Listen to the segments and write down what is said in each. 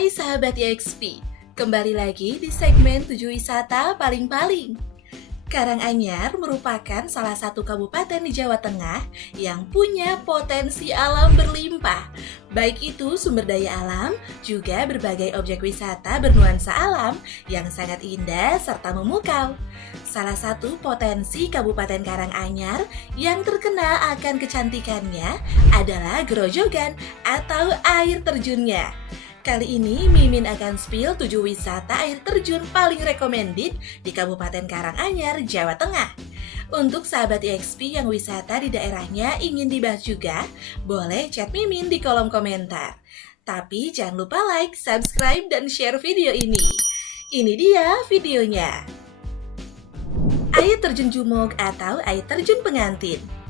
Hai sahabat EXP, kembali lagi di segmen 7 wisata paling-paling. Karanganyar merupakan salah satu kabupaten di Jawa Tengah yang punya potensi alam berlimpah. Baik itu sumber daya alam, juga berbagai objek wisata bernuansa alam yang sangat indah serta memukau. Salah satu potensi Kabupaten Karanganyar yang terkenal akan kecantikannya adalah Grojogan atau air terjunnya. Kali ini Mimin akan spill 7 wisata air terjun paling recommended di Kabupaten Karanganyar, Jawa Tengah. Untuk sahabat EXP yang wisata di daerahnya ingin dibahas juga, boleh chat Mimin di kolom komentar. Tapi jangan lupa like, subscribe, dan share video ini. Ini dia videonya. Air terjun Jumog atau air terjun pengantin.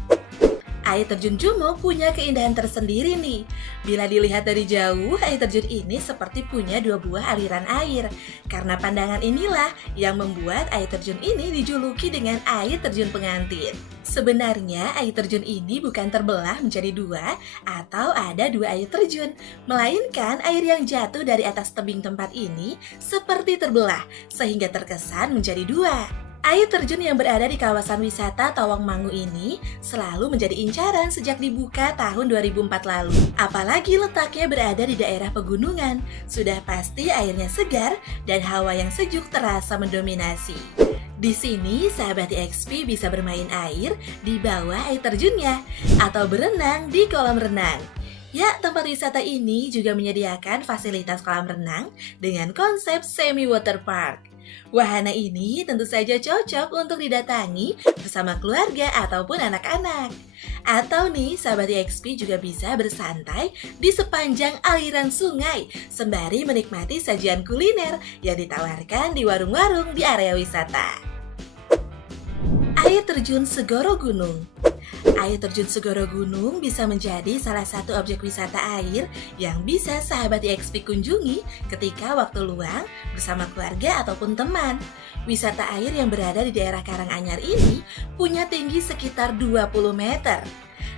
Air terjun Jumog punya keindahan tersendiri nih. Bila dilihat dari jauh, air terjun ini seperti punya dua buah aliran air. Karena pandangan inilah yang membuat air terjun ini dijuluki dengan air terjun pengantin. Sebenarnya air terjun ini bukan terbelah menjadi dua atau ada dua air terjun, melainkan air yang jatuh dari atas tebing tempat ini seperti terbelah sehingga terkesan menjadi dua. Air terjun yang berada di kawasan wisata Tawangmangu ini selalu menjadi incaran sejak dibuka tahun 2004 lalu. Apalagi letaknya berada di daerah pegunungan, sudah pasti airnya segar dan hawa yang sejuk terasa mendominasi. Di sini, sahabat EXP bisa bermain air di bawah air terjunnya atau berenang di kolam renang. Ya, tempat wisata ini juga menyediakan fasilitas kolam renang dengan konsep semi water park. Wahana ini tentu saja cocok untuk didatangi bersama keluarga ataupun anak-anak. Atau nih, sahabat EXP juga bisa bersantai di sepanjang aliran sungai sembari menikmati sajian kuliner yang ditawarkan di warung-warung di area wisata. Air terjun Segoro Gunung. Air terjun Segoro Gunung bisa menjadi salah satu objek wisata air yang bisa sahabat EXP kunjungi ketika waktu luang bersama keluarga ataupun teman. Wisata air yang berada di daerah Karanganyar ini punya tinggi sekitar 20 meter.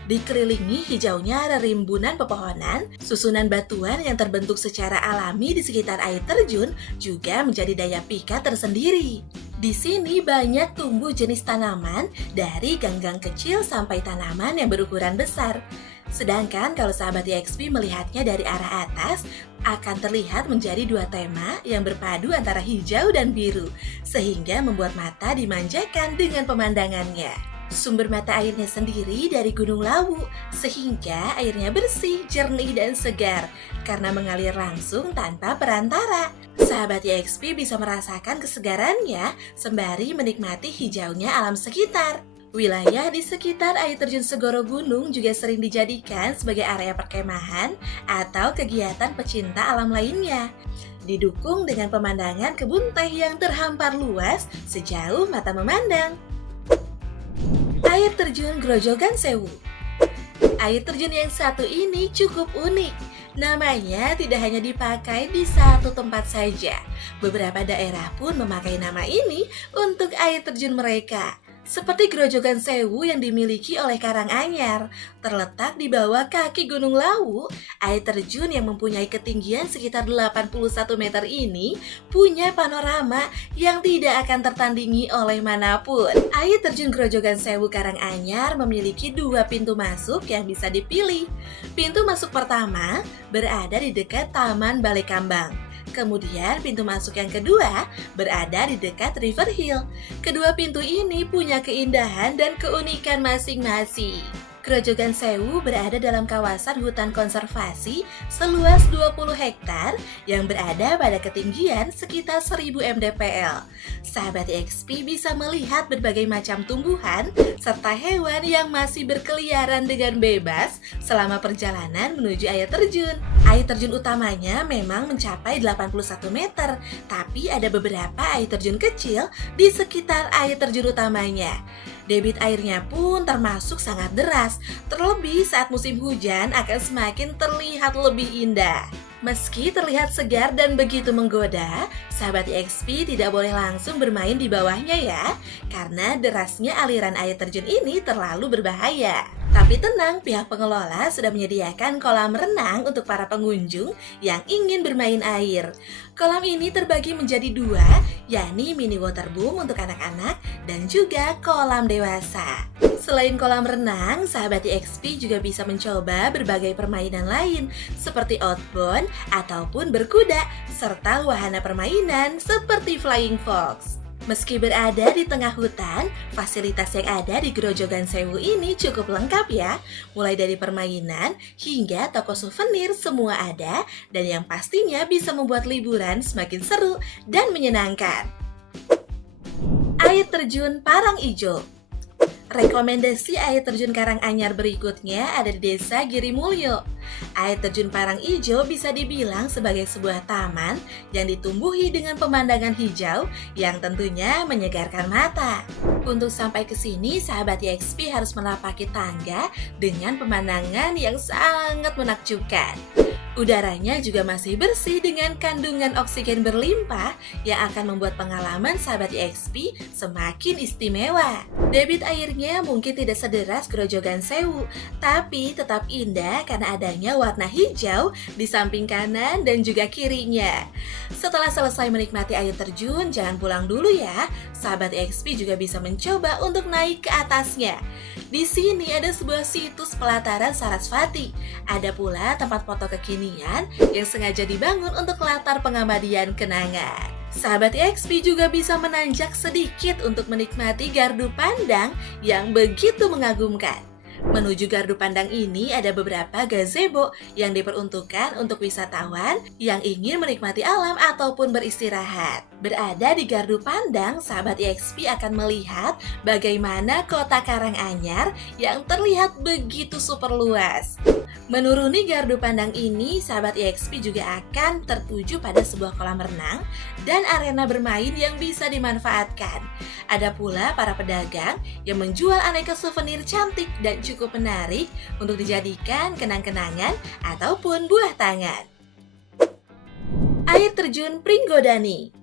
Dikelilingi hijaunya rimbunan pepohonan, susunan batuan yang terbentuk secara alami di sekitar air terjun juga menjadi daya pikat tersendiri. Di sini banyak tumbuh jenis tanaman dari ganggang kecil sampai tanaman yang berukuran besar. Sedangkan kalau sahabat EXP melihatnya dari arah atas, akan terlihat menjadi dua tema yang berpadu antara hijau dan biru, sehingga membuat mata dimanjakan dengan pemandangannya. Sumber mata airnya sendiri dari Gunung Lawu, sehingga airnya bersih, jernih, dan segar karena mengalir langsung tanpa perantara. Sahabat EXP bisa merasakan kesegarannya sembari menikmati hijaunya alam sekitar. Wilayah di sekitar air terjun Segoro Gunung juga sering dijadikan sebagai area perkemahan atau kegiatan pecinta alam lainnya. Didukung dengan pemandangan kebun teh yang terhampar luas sejauh mata memandang. Air terjun Grojogan Sewu. Air terjun yang satu ini cukup unik. Namanya tidak hanya dipakai di satu tempat saja. Beberapa daerah pun memakai nama ini untuk air terjun mereka. Seperti Grojogan Sewu yang dimiliki oleh Karanganyar, terletak di bawah kaki Gunung Lawu, air terjun yang mempunyai ketinggian sekitar 81 meter ini punya panorama yang tidak akan tertandingi oleh manapun. Air terjun Grojogan Sewu Karanganyar memiliki dua pintu masuk yang bisa dipilih. Pintu masuk pertama berada di dekat Taman Balai Kambang. Kemudian pintu masuk yang kedua berada di dekat River Hill. Kedua pintu ini punya keindahan dan keunikan masing-masing. Grojogan Sewu berada dalam kawasan hutan konservasi seluas 20 hektar yang berada pada ketinggian sekitar 1000 mdpl. Sahabat EXP bisa melihat berbagai macam tumbuhan serta hewan yang masih berkeliaran dengan bebas selama perjalanan menuju air terjun. Air terjun utamanya memang mencapai 81 meter, tapi ada beberapa air terjun kecil di sekitar air terjun utamanya. Debit airnya pun termasuk sangat deras, terlebih saat musim hujan akan semakin terlihat lebih indah. Meski terlihat segar dan begitu menggoda, sahabat EXP tidak boleh langsung bermain di bawahnya ya, karena derasnya aliran air terjun ini terlalu berbahaya. Tapi tenang, pihak pengelola sudah menyediakan kolam renang untuk para pengunjung yang ingin bermain air. Kolam ini terbagi menjadi dua, yakni mini waterboom untuk anak-anak dan juga kolam dewasa. Selain kolam renang, sahabat EXP juga bisa mencoba berbagai permainan lain seperti outbound ataupun berkuda, serta wahana permainan seperti flying fox. Meski berada di tengah hutan, fasilitas yang ada di Grojogan Sewu ini cukup lengkap ya. Mulai dari permainan hingga toko souvenir semua ada, dan yang pastinya bisa membuat liburan semakin seru dan menyenangkan. Air terjun Parang Ijo. Rekomendasi air terjun Karanganyar berikutnya ada di Desa Girimulyo. Air terjun Parang Ijo bisa dibilang sebagai sebuah taman yang ditumbuhi dengan pemandangan hijau yang tentunya menyegarkan mata. Untuk sampai ke sini, sahabat EXP harus menapaki tangga dengan pemandangan yang sangat menakjubkan. Udaranya juga masih bersih dengan kandungan oksigen berlimpah yang akan membuat pengalaman sahabat EXP semakin istimewa. Debit airnya mungkin tidak sederas Grojogan Sewu, tapi tetap indah karena adanya warna hijau di samping kanan dan juga kirinya. Setelah selesai menikmati air terjun, jangan pulang dulu ya. Sahabat EXP juga bisa mencoba untuk naik ke atasnya. Di sini ada sebuah situs pelataran Sarasvati. Ada pula tempat foto kekinian yang sengaja dibangun untuk latar pengabadian kenangan. Sahabat EXP juga bisa menanjak sedikit untuk menikmati gardu pandang yang begitu mengagumkan. Menuju gardu pandang ini ada beberapa gazebo yang diperuntukkan untuk wisatawan yang ingin menikmati alam ataupun beristirahat. Berada di gardu pandang, sahabat EXP akan melihat bagaimana kota Karanganyar yang terlihat begitu super luas. Menuruni gardu pandang ini, sahabat EXP juga akan tertuju pada sebuah kolam renang dan arena bermain yang bisa dimanfaatkan. Ada pula para pedagang yang menjual aneka souvenir cantik dan cukup menarik untuk dijadikan kenang-kenangan ataupun buah tangan. Air terjun Pringgodani.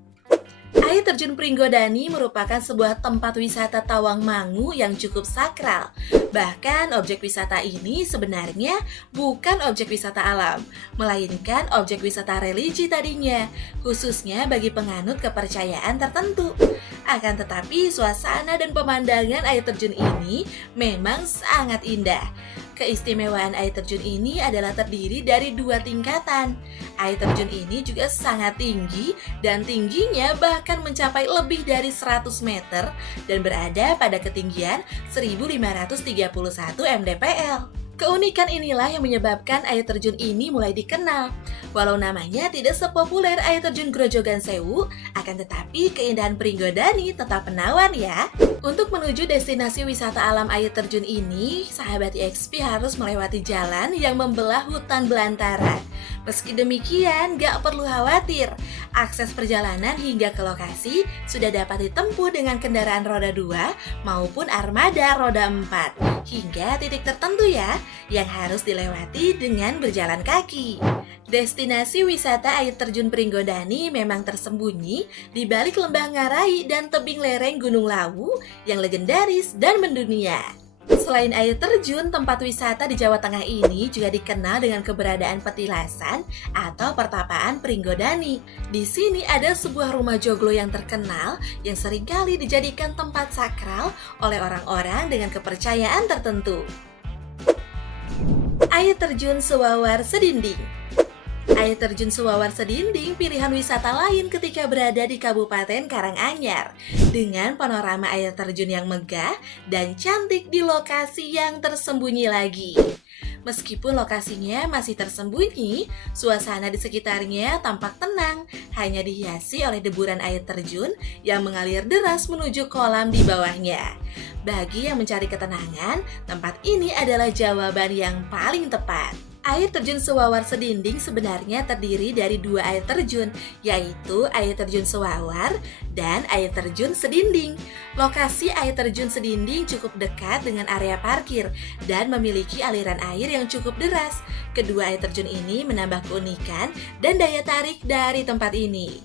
Air terjun Pringgodani merupakan sebuah tempat wisata Tawangmangu yang cukup sakral. Bahkan objek wisata ini sebenarnya bukan objek wisata alam, melainkan objek wisata religi tadinya, khususnya bagi penganut kepercayaan tertentu. Akan tetapi suasana dan pemandangan air terjun ini memang sangat indah. Keistimewaan air terjun ini adalah terdiri dari 2 tingkatan. Air terjun ini juga sangat tinggi dan tingginya bahkan mencapai lebih dari 100 meter dan berada pada ketinggian 1531 mdpl. Keunikan inilah yang menyebabkan air terjun ini mulai dikenal. Walau namanya tidak sepopuler air terjun Grojogan Sewu, akan tetapi keindahan Pringgodani tetap menawan ya. Untuk menuju destinasi wisata alam air terjun ini, sahabat EXP harus melewati jalan yang membelah hutan belantara. Meski demikian, gak perlu khawatir. Akses perjalanan hingga ke lokasi sudah dapat ditempuh dengan kendaraan roda 2 maupun armada roda 4 hingga titik tertentu ya, yang harus dilewati dengan berjalan kaki. Destinasi wisata air terjun Pringgodani memang tersembunyi di balik lembah Ngarai dan tebing lereng Gunung Lawu yang legendaris dan mendunia. Selain air terjun, tempat wisata di Jawa Tengah ini juga dikenal dengan keberadaan petilasan atau pertapaan Pringgodani. Di sini ada sebuah rumah joglo yang terkenal yang seringkali dijadikan tempat sakral oleh orang-orang dengan kepercayaan tertentu. Air terjun Sewawar Sedinding. Air terjun Sewawar Sedinding pilihan wisata lain ketika berada di Kabupaten Karanganyar dengan panorama air terjun yang megah dan cantik di lokasi yang tersembunyi lagi. Meskipun lokasinya masih tersembunyi, suasana di sekitarnya tampak tenang, hanya dihiasi oleh deburan air terjun yang mengalir deras menuju kolam di bawahnya. Bagi yang mencari ketenangan, tempat ini adalah jawaban yang paling tepat. Air terjun Sewawar Sedinding sebenarnya terdiri dari 2 air terjun, yaitu air terjun Sewawar dan air terjun Sedinding. Lokasi air terjun Sedinding cukup dekat dengan area parkir dan memiliki aliran air yang cukup deras. Kedua air terjun ini menambah keunikan dan daya tarik dari tempat ini.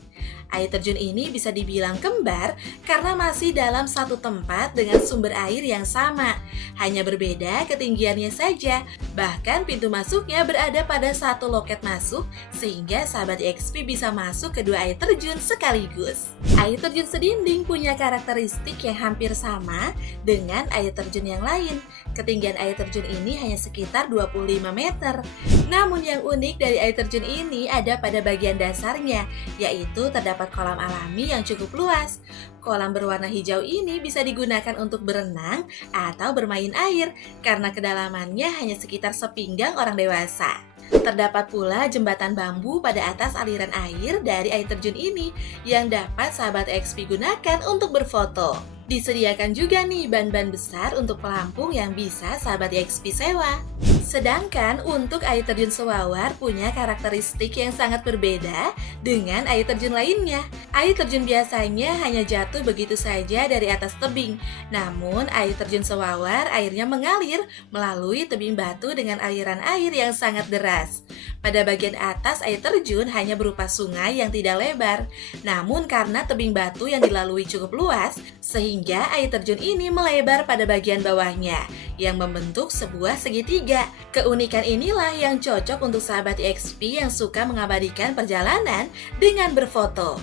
Air terjun ini bisa dibilang kembar karena masih dalam satu tempat dengan sumber air yang sama. Hanya berbeda ketinggiannya saja. Bahkan pintu masuknya berada pada satu loket masuk sehingga sahabat EXP bisa masuk ke dua air terjun sekaligus. Air terjun sedinding punya karakteristik yang hampir sama dengan air terjun yang lain. Ketinggian air terjun ini hanya sekitar 25 meter. Namun yang unik dari air terjun ini ada pada bagian dasarnya, yaitu terdapat kolam alami yang cukup luas. Kolam berwarna hijau ini bisa digunakan untuk berenang atau bermain air karena kedalamannya hanya sekitar sepinggang orang dewasa. Terdapat pula jembatan bambu pada atas aliran air dari air terjun ini yang dapat sahabat EXP gunakan untuk berfoto. Disediakan juga nih ban-ban besar untuk pelampung yang bisa sahabat EXP sewa. Sedangkan untuk air terjun Sewawar punya karakteristik yang sangat berbeda dengan air terjun lainnya. Air terjun biasanya hanya jatuh begitu saja dari atas tebing. Namun air terjun Sewawar airnya mengalir melalui tebing batu dengan aliran air yang sangat deras. Pada bagian atas air terjun hanya berupa sungai yang tidak lebar. Namun karena tebing batu yang dilalui cukup luas, sehingga air terjun ini melebar pada bagian bawahnya yang membentuk sebuah segitiga. Keunikan inilah yang cocok untuk sahabat EXP yang suka mengabadikan perjalanan dengan berfoto.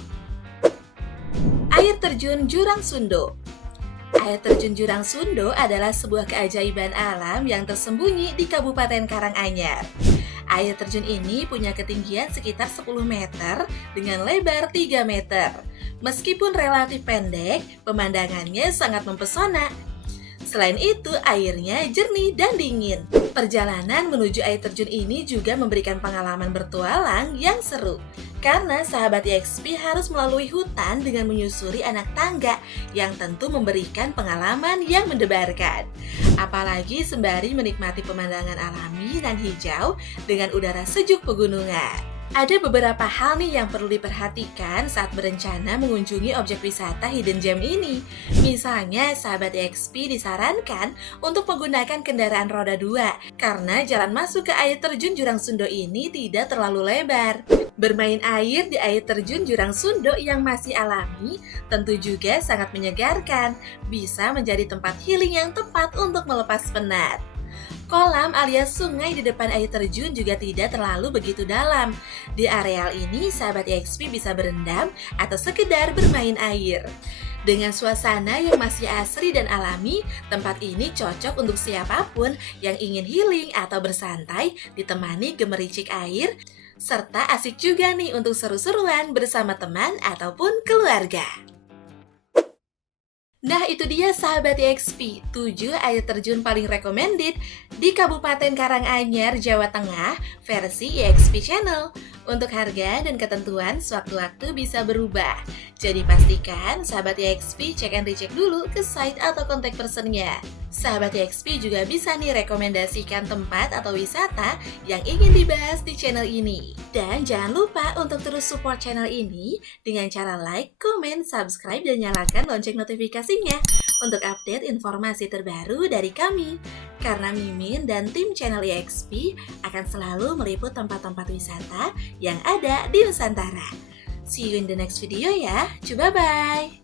Air terjun Jurang Sundo. Air terjun Jurang Sundo adalah sebuah keajaiban alam yang tersembunyi di Kabupaten Karanganyar. Air terjun ini punya ketinggian sekitar 10 meter dengan lebar 3 meter. Meskipun relatif pendek, pemandangannya sangat mempesona. Selain itu, airnya jernih dan dingin. Perjalanan menuju air terjun ini juga memberikan pengalaman bertualang yang seru. Karena sahabat EXP harus melalui hutan dengan menyusuri anak tangga yang tentu memberikan pengalaman yang mendebarkan. Apalagi sembari menikmati pemandangan alami dan hijau dengan udara sejuk pegunungan. Ada beberapa hal nih yang perlu diperhatikan saat berencana mengunjungi objek wisata Hidden Gem ini. Misalnya, sahabat EXP disarankan untuk menggunakan kendaraan roda 2 karena jalan masuk ke air terjun Jurang Sundo ini tidak terlalu lebar. Bermain air di air terjun Jurang Sundo yang masih alami tentu juga sangat menyegarkan, bisa menjadi tempat healing yang tepat untuk melepas penat. Kolam alias sungai di depan air terjun juga tidak terlalu begitu dalam. Di areal ini, sahabat EXP bisa berendam atau sekedar bermain air. Dengan suasana yang masih asri dan alami, tempat ini cocok untuk siapapun yang ingin healing atau bersantai ditemani gemericik air, serta asik juga nih untuk seru-seruan bersama teman ataupun keluarga. Nah, itu dia sahabat EXP, 7 air terjun paling recommended di Kabupaten Karanganyar, Jawa Tengah versi EXP Channel. Untuk harga dan ketentuan sewaktu-waktu bisa berubah. Jadi pastikan sahabat EXP cek and recheck dulu ke site atau kontak personnya. Sahabat EXP juga bisa nih rekomendasikan tempat atau wisata yang ingin dibahas di channel ini. Dan jangan lupa untuk terus support channel ini dengan cara like, komen, subscribe, dan nyalakan lonceng notifikasinya untuk update informasi terbaru dari kami. Karena Mimin dan tim channel EXP akan selalu meliput tempat-tempat wisata yang ada di Nusantara. See you in the next video ya. Bye-bye!